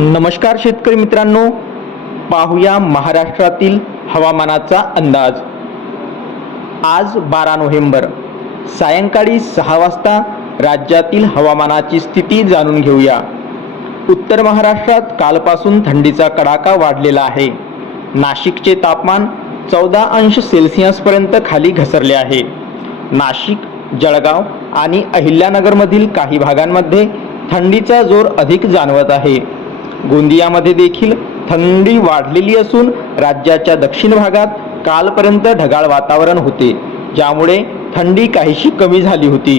नमस्कार शेतकरी मित्रांनो. पाहूया महाराष्ट्रातील हवामानाचा अंदाज. आज बारा नोव्हेंबर. सायंकाळी सहा वाजता राज्यातील हवामानाची स्थिती जाणून घेऊया. उत्तर महाराष्ट्रात कालपासून थंडीचा कडाका वाढलेला आहे. नाशिकचे तापमान चौदा अंश सेल्सिअसपर्यंत खाली घसरले आहे. नाशिक जळगाव आणि अहिल्यानगरमधील काही भागांमध्ये थंडीचा जोर अधिक जाणवत आहे. गोंदियामध्ये देखील थंडी वाढलेली असून राज्याच्या दक्षिण भागात कालपर्यंत ढगाळ वातावरण होते ज्यामुळे थंडी काहीशी कमी झाली होती.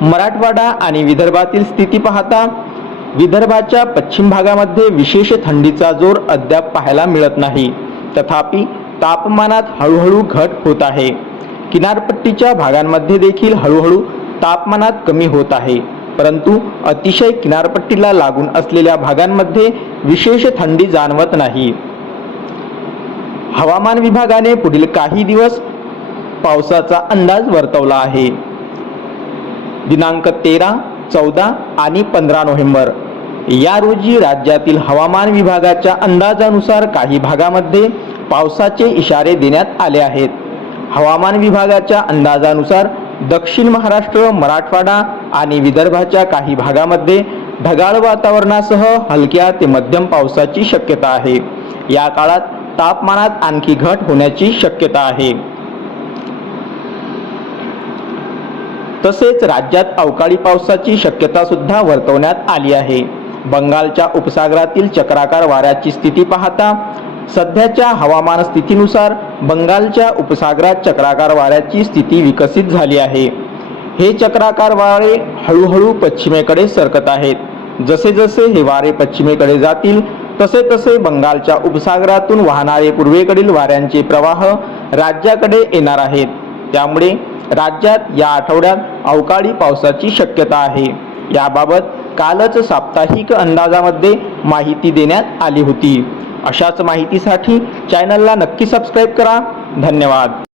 मराठवाडा आणि विदर्भातील स्थिती पाहता विदर्भाच्या पश्चिम भागामध्ये विशेष थंडीचा जोर अद्याप पाहायला मिळत नाही. तथापि तापमानात हळूहळू घट होत आहे. किनारपट्टीच्या भागांमध्ये देखील हळूहळू तापमानात कमी होत आहे. परंतु अतिशय किनारपट्टीला लागून असलेल्या भागांमध्ये विशेष थंडी जाणवत नाही. हवामान विभागाने पुढील काही दिवस पावसाचा अंदाज वर्तवला आहे. दिनांक तेरा चौदा आणि पंधरा नोव्हेंबर. या रोजी राज्यातील हवामान विभागाच्या अंदाजानुसार काही भागामध्ये पावसाचे इशारे देण्यात आले आहेत. हवामान विभागाच्या अंदाजानुसार दक्षिण महाराष्ट्र मराठवाडा आणि विदर्भाच्या काही भागामध्ये ढगाळ वातावरणासह हलक्या ते मध्यम पावसाची शक्यता आहे. या काळात तापमानात आणखी घट होण्याची शक्यता आहे. तसेच राज्यात अवकाळी पावसाची शक्यता सुद्धा वर्तवण्यात आली आहे. बंगालच्या उपसागरातील चक्राकार वाऱ्याची स्थिती पाहता सध्याच्या हवामान स्थितीनुसार बंगालच्या उपसागरात चक्राकार वाऱ्याची स्थिती विकसित झाली आहे. हे चक्राकार वारे हळूहळू पश्चिमेकडे सरकत आहेत. जसे जसे हे वारे पश्चिमेकडे जातील तसे तसे बंगालच्या उपसागरातून वाहणारे पूर्वेकडील वाऱ्यांचे प्रवाह राज्याकडे येणार आहेत. त्यामुळे राज्यात या आठवड्यात अवकाळी पावसाची शक्यता आहे. याबाबत कालच साप्ताहिक अंदाजामध्ये माहिती देण्यात आली होती. अशाच माहितीसाठी चॅनलला नक्की सबस्क्राईब करा. धन्यवाद.